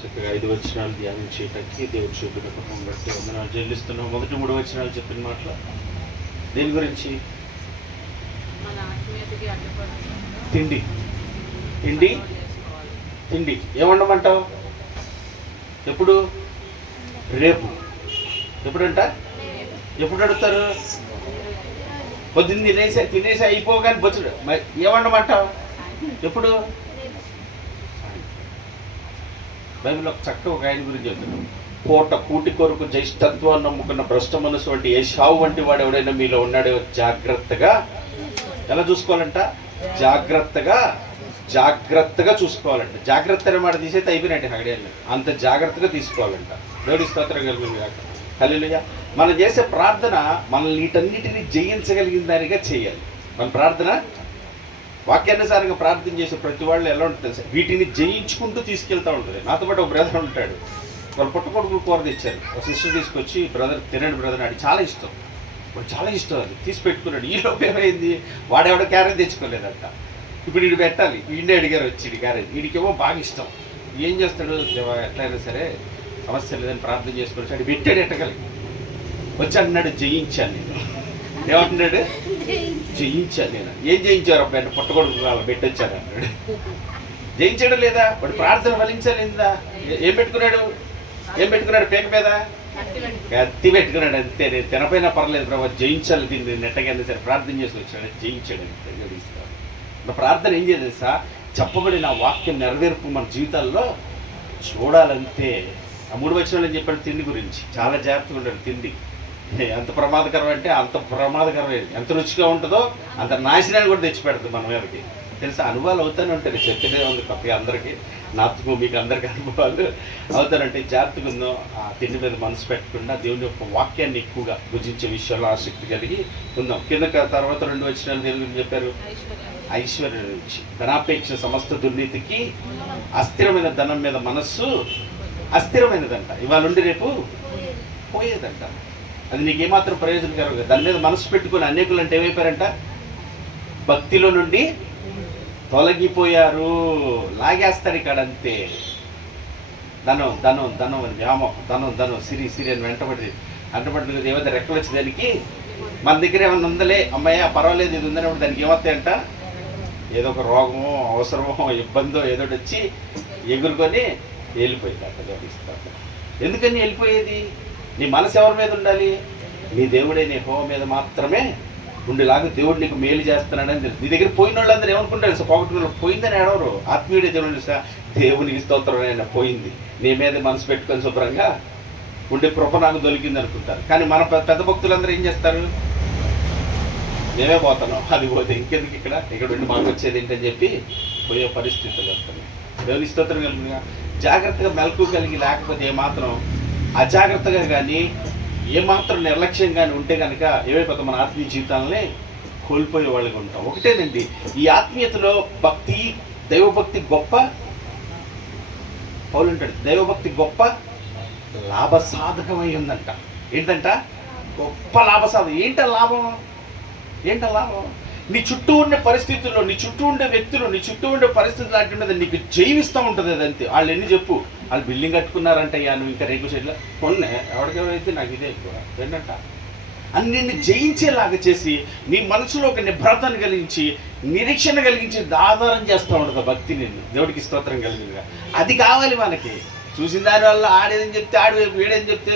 చక్కగా 5 వచనాలు ధ్యానం చేయటానికి దేవుడు చూపిన కృపను బట్టి వందనాలు చెల్లిస్తున్నాం. మొదటి 3 వచనాలు చెప్పిన మాటలు దేని గురించి? తిండి. తిండి తిండి ఏమండమంటావు? ఎప్పుడు? రేపు. ఎప్పుడంట? ఎప్పుడు అడుగుతారు? పొద్దున్న తినేసి అయిపోగానే బొచ్చుడు ఏమండమంటావు? ఎప్పుడు? బైబిల్లో చక్కగా ఒక ఆయన గురించి చెప్తున్నాడు. కూటి కొరకు జ్యేష్ఠత్వాన్ని నమ్ముకున్న భ్రష్ట మనసు వంటి ఏశావు వంటి వాడు ఎవడైనా మీలో ఉన్నాడో జాగ్రత్తగా ఎలా చూసుకోవాలంట? జాగ్రత్తగా చూసుకోవాలంట. జాగ్రత్త అనే మాట తీసేస్తే అయిపోయినట్టు హగడేళ్ళు అంత జాగ్రత్తగా తీసుకోవాలంట. దేవుడి స్తోత్రం కలిగింది కాక. హల్లెలూయా. మనం చేసే ప్రార్థన మనల్ని వీటన్నిటిని జయించగలిగిన దానిగా చేయాలి. మన ప్రార్థన వాక్యానుసారంగా ప్రార్థన చేసే ప్రతి వాళ్ళు ఎలా ఉంటుంది తెలుసా? వీటిని జయించుకుంటూ తీసుకెళ్తూ ఉంటుంది. నాతో పాటు ఒక బ్రదర్ ఉంటాడు. వాళ్ళు పుట్టకొడుకులు కూర తెచ్చారు. ఒక సిస్టర్ తీసుకొచ్చి బ్రదర్ తినండి బ్రదర్ అని. చాలా ఇష్టం, వాడు చాలా ఇష్టం. అది తీసి పెట్టుకున్నాడు. ఈలోపు ఏమైంది, వాడెవడో క్యారెట్ తెచ్చుకోలేదంట. ఇప్పుడు వీడు పెట్టాలి. వీడినే అడిగారు వచ్చి క్యారెట్. వీడికేమో బాగా ఇష్టం. ఏం చేస్తాడు? ఎట్లయినా సరే సమస్య లేదని ప్రార్థన చేసుకొని వాడు పెట్టాడు. ఎట్టగలిగి వచ్చి అన్నాడు, జయించాను నేను. ఏమంటున్నాడు? జయించాను నేను. ఏం జయించారు అబ్బాయి? పుట్టకొడుకు వాళ్ళు పెట్టొచ్చారు అన్నాడు. జయించడం లేదా? వాడు ప్రార్థన ఫలించలేదా? ఏం పెట్టుకున్నాడు? పేక మీద కత్తి పెట్టుకున్నాడు. అంతే. నేను తినపోయినా పర్లేదు ప్రభావ, జయించాలి దీన్ని నెట్టగైనా సరే ప్రార్థన చేసి వచ్చాడు. జయించాడు. ప్రార్థన ఏం చేయాలి తెలుసా? చెప్పబడిన వాక్యం నెరవేర్పు మన జీవితాల్లో చూడాలంతే. ఆ 3 వచనాలు చెప్పాడు తిండి గురించి. చాలా జాగ్రత్తగా ఉంటాడు. తిండి ఎంత ప్రమాదకరం అంటే అంత ప్రమాదకరమే. ఎంత రుచిగా ఉంటుందో అంత నాశనాన్ని కూడా తెచ్చిపెడుతుంది మన మీదకి. తెలుసా? అనుభవాలు అవుతానే ఉంటాయి. చెప్పినే ఉంది తప్ప అందరికీ. నాకు మీకు అందరికీ అనుభవాలు అవుతానంటే జాగ్రత్తగా ఉందో ఆ తిండి మీద మనసు పెట్టకుండా దేవుని యొక్క వాక్యాన్ని ఎక్కువగా భుజించే విషయంలో ఆసక్తి కలిగి ఉందాం. కింద తర్వాత 2 వచనాలు దేని గురించి చెప్పారు? ఐశ్వర్యం నుంచి. ధనాపేక్ష సమస్త దుర్నీతికి, అస్థిరమైన ధనం మీద మనస్సు అస్థిరమైనదంట. ఇవాళ ఉండి రేపు పోయేదంట. అది నీకేమాత్రం ప్రయోజనకరం కదా. దాని మీద మనసు పెట్టుకుని అనేకులు అంటే ఏమైపోయారంట? భక్తిలో నుండి తొలగిపోయారు. లాగేస్తాడు ఇక్కడ అంతే. ధనం ధనం ధనం అని వ్యామోహం. ధనం సిరి అని వెంటబడి ఏమైతే రెక్కలు వచ్చి దానికి మన దగ్గర ఏమన్నా ఉందలే అమ్మాయి పర్వాలేదు ఇది ఉందన్నప్పుడు దానికి ఏమవుతాయంట? ఏదో ఒక రోగమో అవసరమో ఇబ్బందో ఏదో వచ్చి ఎగురుకొని వెళ్ళిపోయింది. అట్లా జోడిస్తాడు. ఎందుకని వెళ్ళిపోయేది? నీ మనసు ఎవరి మీద ఉండాలి? నీ దేవుడే నీ యెహోవా మీద మాత్రమే ఉండేలాగా దేవుడు నీకు మేలు చేస్తున్నాడని తెలుసు. నీ దగ్గర పోయిన వాళ్ళందరూ ఏమనుకుంటారు? పోగొట్టుకున్న పోయిందని ఏడవరు. ఆత్మీయుడే దేవుడు దేవునికి స్తోత్రం అయినా పోయింది. నీ మీద మనసు పెట్టుకొని శుభ్రంగా ఉండే కృప నాకు దొరికింది అనుకుంటారు. కానీ మన పెద్ద భక్తులందరూ ఏం చేస్తారు? మేమే పోతున్నాం, అది పోతే ఇంకెందుకు ఇక్కడ ఉండి మాకు వచ్చేది ఏంటని చెప్పి పోయే పరిస్థితులు వస్తున్నాయి. దేవుని స్తోత్రం కలిగిన జాగ్రత్తగా మెలకు కలిగి లేకపోతే ఏమాత్రం అజాగ్రత్తగా కానీ ఏమాత్రం నిర్లక్ష్యం కానీ ఉంటే కనుక ఏమైపోతాం? మన ఆత్మీయ జీవితాలని కోల్పోయే వాళ్ళగా ఉంటాం. ఒకటేనండి, ఈ ఆత్మీయతలో భక్తి, దైవభక్తి గొప్ప. పౌలు అంటాడు దైవభక్తి గొప్ప లాభసాధకమై ఉందంట. ఏంటంట? గొప్ప లాభసాధకం. ఏంట లాభం? నీ చుట్టూ ఉండే పరిస్థితుల్లో, నీ చుట్టూ ఉండే వ్యక్తులు, నీ చుట్టూ ఉండే పరిస్థితులు లాంటి మీద నీకు జీవిస్తూ ఉంటుంది. అదంతే. వాళ్ళు ఎన్ని చెప్పు, వాళ్ళు బిల్డింగ్ కట్టుకున్నారంటయ్యా, నువ్వు ఇంకా రేకు చెట్ల కొన్నే ఎవరికైతే నాకు ఇదే ఎక్కువ ఏంటంట అన్నింటిని జయించేలాగా చేసి నీ మనసులో ఒక నిభ్రతను కలిగించి నిరీక్షణ కలిగించి ఆధారం చేస్తూ ఉంటుంది భక్తి. నేను దేవుడికి స్తోత్రం కలిగిందిగా అది కావాలి మనకి. చూసిన దాని వల్ల ఆడేదని చెప్తే ఆడివైపు, వీడేదని చెప్తే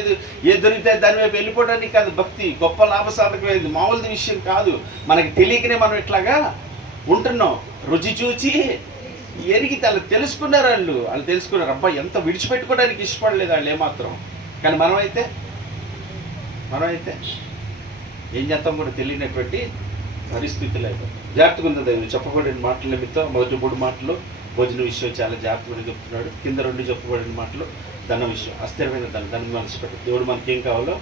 ఏది దొరికితే దాని వైపు వెళ్ళిపోవడానికి కాదు భక్తి. గొప్ప లాభసాధకమైంది, మామూలు విషయం కాదు. మనకి తెలియకనే మనం ఇట్లాగా ఉంటున్నాం. రుచి చూచి ఎరిగి వాళ్ళు తెలుసుకున్నారు. వాళ్ళు తెలుసుకున్నారు. అబ్బాయి ఎంత విడిచిపెట్టుకోవడానికి ఇష్టపడలేదు వాళ్ళు ఏమాత్రం. కానీ మనమైతే ఏం చేస్తాం కూడా తెలియనటువంటి పరిస్థితులు అయిపోయి జాగ్రత్తగా ఉంది. దేవుడు చెప్పబడిన మాటల నిమిత్తం మొదటి 3 మాటలు భోజన విషయం చాలా జాగ్రత్తగా చెప్తున్నాడు. కింద 2 చెప్పబడిన మాటలు ధన విషయం. అస్థిరమైన దాన్ని మనసు పెట్టి దేవుడు మనకి ఏం కావాలో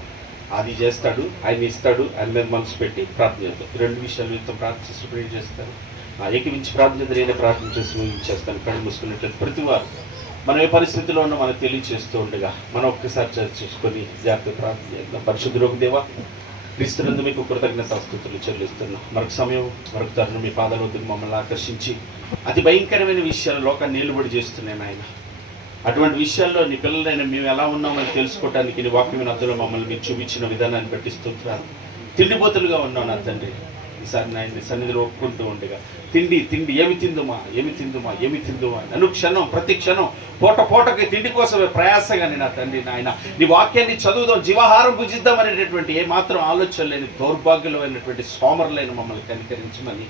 అది చేస్తాడు, ఆయన ఇస్తాడు. ఆయన మీద మనసు పెట్టి ప్రార్థన చేస్తాం. 2 విషయాల నిమిత్తం ప్రార్థిస్తూ ప్రే చేస్తారు. ఏకమించి ప్రార్థన చేస్తే నేనే ప్రార్థన చేసి ముగించేస్తాను. కళ్ళు మూసుకున్నట్లయితే ప్రతి వారు మనం ఏ పరిస్థితిలో ఉన్నా మనకు తెలియచేస్తూ ఉండగా మనం ఒక్కసారి చూసుకొని జాగ్రత్తగా ప్రార్థన చేద్దాం. పరిశుద్ధులకు దేవా, క్రీస్తునందు మీకు కృతజ్ఞతాస్తుతులు చెల్లిస్తున్నాం. మరొక సమయం, మరొక తరుణం మీ పాదాల వద్దకు మమ్మల్ని ఆకర్షించి అతి భయంకరమైన విషయాలు లోకాన్ని నిలుబడి చేస్తున్నాను ఆయన. అటువంటి విషయాల్లో నీ పిల్లలైన మేము ఎలా ఉన్నామని తెలుసుకోవడానికి నీ వాక్యమైన అద్దులో మమ్మల్ని మీరు చూపించిన విధానాన్ని బట్టి స్తుత్రాలు. తిండిపోతులుగా ఉన్నావు నా తండ్రి. ఈసారి నాయన సన్నిధిలో ఒప్పుకుంటూ ఉండగా తిండి తిండి ఏమి తిందుమా ఏమి తిందుమా ఏమి తిందుమా అని అనుక్షణం ప్రతి క్షణం పూటకి తిండి కోసమే ప్రయాసగాని నా తండ్రి నాయన నీ వాక్యాన్ని చదువుదాం, జీవాహారం భుజిద్దాం అనేటటువంటి ఏమాత్రం ఆలోచన లేని దౌర్భాగ్యులమైనటువంటి సోమరులైన మమ్మల్ని కనికరించమని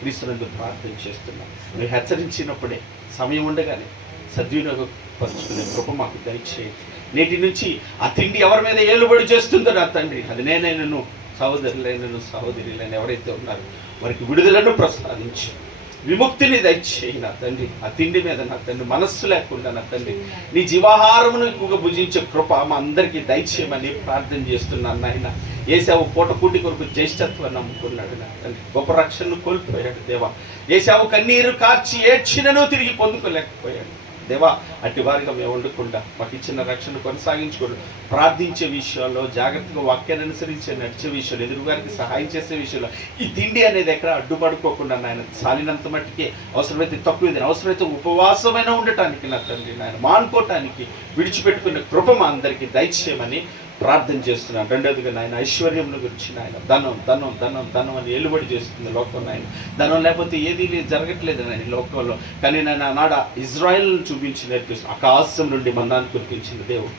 క్రీస్తునందు ప్రార్థన చేస్తున్నాం. నువ్వు హెచ్చరించినప్పుడే సమయం ఉండగానే సద్వినియోగపరుచుకునే కృప మాకు దయచేయండి. నేటి నుంచి ఆ తిండి ఎవరి మీద ఏలుబడి చేస్తుందో నా తండ్రి అది నేనైనను సహోదరులైనను సహోదరులైన ఎవరైతే ఉన్నారో వారికి విడుదలను ప్రసాదించి విముక్తిని దయచేయి నా తండ్రి. ఆ తిండి మీద నా తండ్రి మనస్సు లేకుండా నా తండ్రి నీ జీవాహారమును ఎక్కువగా భుజించే కృప మా అందరికీ దయచేయమని ప్రార్థన చేస్తున్నాను నాయన. ఏశావు పూటకూటి కొరకు జ్యేష్ఠత్వాన్ని నమ్ముకున్నాడు నా తండ్రి, గొప్ప రక్షణను కోల్పోయాడు దేవా. ఏశావు కన్నీరు కార్చి ఏడ్చినను తిరిగి పొందుకోలేకపోయాడు దేవా. అట్టి వారిగా మేము ఉండకుండా మాకు ఇచ్చిన రక్షణ కొనసాగించుకోండి. ప్రార్థించే విషయాల్లో జాగ్రత్తగా వాక్యాన్ని అనుసరించే నడిచే విషయాలు ఎదురుగారికి సహాయం చేసే విషయంలో ఈ తిండి అనేది ఎక్కడ అడ్డుపడుకోకుండా నాయన సాలినంత మట్టికే అవసరమైతే తక్కువ అవసరమైతే ఉపవాసమైన ఉండటానికి నా తండ్రి నాయన మానుకోవటానికి విడిచిపెట్టుకునే కృప మా అందరికీ దయచేయమని ప్రార్థన చేస్తున్నాను. రెండోదిగా నాయన ఐశ్వర్యం గురించి నాయన ధనం ధనం ధనం ధనం అని ఏలుబడి చేస్తుంది లోకం నాయన. ధనం లేకపోతే ఏదీ జరగట్లేదు నాయన లోకంలో. కానీ నేను నాడ ఇజ్రాయెల్ను చూపించి నేర్పిస్తున్నాను. ఆకాశం నుండి మన్నాను కురిపించిన దేవుడు,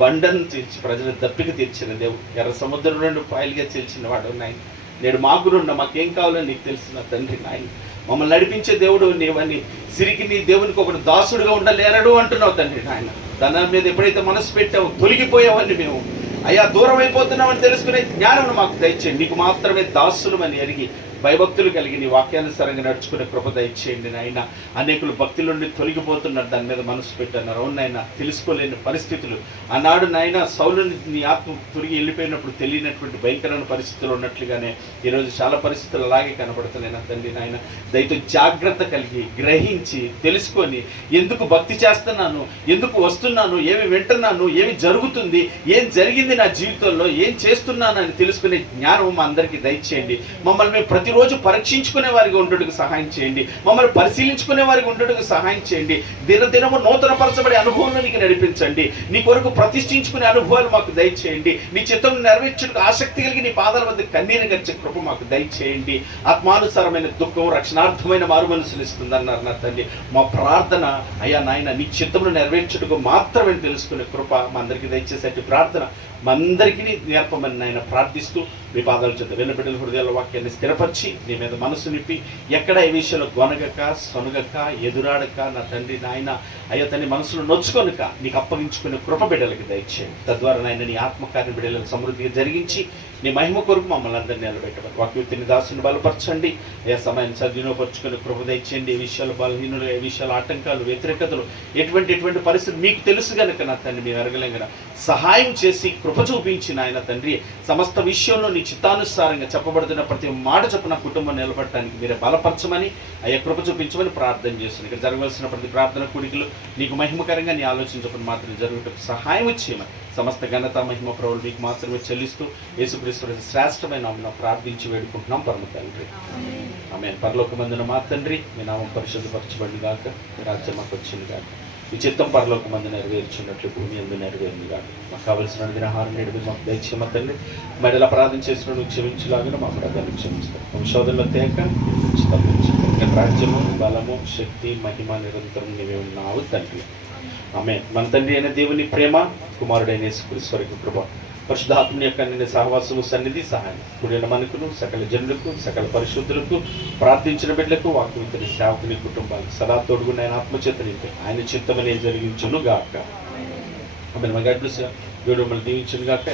బండను తీర్చి ప్రజల దప్పిక తీర్చిన దేవుడు, ఎర్ర సముద్రం నుండి పాయలుగా చేల్చిన వాడు నాయన. నేడు మాకునున్న మాకేం కావాలని నీకు తెలిసిన తండ్రి నాయన. మమ్మల్ని నడిపించే దేవుడు నీవని సిరికి నీ దేవునికి ఒకటి దాసుడుగా ఉండలేరడు అంటున్నావు తండ్రి నాయన. ధనం మీద ఎప్పుడైతే మనసు పెట్టావు తొలగిపోయావని మేము అయ్యా దూరం అయిపోతున్నామని తెలుసుకునే జ్ఞానం మాకు దయచేయండి. నీకు మాత్రమే దాసులమని ఎరిగి భయభక్తులు కలిగి నీ వాక్యానుసారంగా నడుచుకునే కృప దయచేయండి నాయన. అనేకులు భక్తుల నుండి తొలగిపోతున్నారు, దాని మీద మనసు పెట్టన్నారు. అవునైనా తెలుసుకోలేని పరిస్థితులు ఆనాడు నాయన సౌలుని నీ ఆత్మ తిరిగి వెళ్ళిపోయినప్పుడు తెలియనటువంటి భయంకరమైన పరిస్థితులు ఉన్నట్లుగానే ఈరోజు చాలా పరిస్థితులు అలాగే కనబడుతున్నాయి నా తండ్రి నాయన. దయతో జాగ్రత్త కలిగి గ్రహించి తెలుసుకొని ఎందుకు భక్తి చేస్తున్నాను, ఎందుకు వస్తున్నాను, ఏమి వింటున్నాను, ఏమి జరుగుతుంది, ఏం జరిగింది నా జీవితంలో, ఏం చేస్తున్నాను అని తెలుసుకునే జ్ఞానం మా అందరికీ దయచేయండి. మమ్మల్ని మేము ప్రతిరోజు పరీక్షించుకునే వారికి ఉండటకు సహాయం చేయండి. మమ్మల్ని పరిశీలించుకునే వారికి ఉండటకు సహాయం చేయండి. దినదినము నూతనపరచబడే అనుభవంలో నీకు నడిపించండి. నీ కొరకు ప్రతిష్ఠించుకునే అనుభవాలు మాకు దయచేయండి. నీ చిత్తం నెరవేర్చుటకు ఆసక్తి కలిగి నీ పాదాల వద్ద కన్నీరు గడిచే కృప మాకు దయచేయండి. ఆత్మానుసారమైన దుఃఖం రక్షణార్థమైన మారు మనసులు ఇస్తుందన్నారు నా తండ్రి. మా ప్రార్థన అయ్యా నాయన నీ చిత్తమును నెరవేర్చుటకు మాత్రమే తెలుసుకునే కృప మా అందరికీ దయచేసేటి ప్రార్థన మా అందరికీ నేర్పమని నాయన ప్రార్థిస్తూ మీ పాదాల చేత విన్నబిడ్డల హృదయాల వాక్యాన్ని స్థిరపరిచి నీ మీద మనసు నిప్పి ఎక్కడ ఏ విషయంలో గొనగక సొనగక ఎదురాడక నా తండ్రి నాయన అయ్యా తన మనసులో నొచ్చుకొనక నీకు అప్పగించుకునే కృప బిడ్డలకి దయచేయండి. తద్వారా నాయన నీ ఆత్మకార్య బిడ్డలను సమృద్ధిగా జరిగించి నీ మహిమ కొరకు మమ్మల్ని అందరినీ నిలబెట్టమని వాక్యవృత్తిని దాసుని బలపరచండి. ఏ సమయాన్ని సద్వినియోగపరచుకుని కృప దయచేయండి. ఏ విషయాలు బలహీనులు, ఏ విషయాలు ఆటంకాలు, వ్యతిరేకతలు, ఎటువంటి పరిస్థితులు మీకు తెలుసు కనుక నా తండ్రి మేము ఎరగలేం కదా సహాయం చేసి కృప చూపించిన ఆయన తండ్రి సమస్త విషయంలో నీ చిత్తానుసారంగా చెప్పబడుతున్న ప్రతి మాట చొప్పున కుటుంబం నిలబడటానికి మీరే బలపరచమని అయ్యా కృప చూపించమని ప్రార్థన చేస్తున్నాను. ఇక్కడ జరగవలసిన ప్రతి ప్రార్థన కూడికలు నీకు మహిమకరంగా నీ ఆలోచించకుండా మాత్రం జరుగుటకు సహాయం చేయమని సమస్త ఘనత మహిమ ప్రభువులు మీకు మాత్రమే చెల్లిస్తూ యేసుక్రీస్తు శ్రేష్టమైన నామమున ప్రార్థించి వేడుకుంటున్నాం పరమ తండ్రి. ఆమేన్. పరలోకమందున మా తండ్రి మీ నామం పరిశుద్ధపరచబడింది గాక, మీ రాజ్యం మాకు వచ్చింది గాక, మీ చిత్తం పరలోకమందు నెరవేర్చున్నట్లు భూమి యందు నెరవేరింది గాక. మాకు కావలసిన ఆహారం నేడు మాకు దయచేయమ తండ్రి. మరి అపరాధం చేసిన నువ్వు క్షమించలాగా మా అపరాధాన్ని క్షమిస్తాను. వంశోధంలో తేక రాజ్యము బలము శక్తి మహిమ నిరంతరం నీవే ఉన్నావు తండ్రి. ఆమేన్. మన తండ్రి అయిన దేవుని ప్రేమ, కుమారుడైన యేసుక్రీస్తు కృప, పరిశుద్ధాత్మ యొక్క నిన్న సహవాసము సన్నిధి సహాయం కూడిన మనకును సకల జనులకు సకల పరిశుద్ధులకు ప్రార్థించిన బిడ్డలకు వాక్యవిత్తని సేవకుని కుటుంబాలకు సదా తోడుగున్న ఆయన ఆత్మచేత నింపి ఆయన చిత్తమనే జరిగించును గాక. ఆమేన్. దేవుడు మమ్మల్ని దీవించును గాక.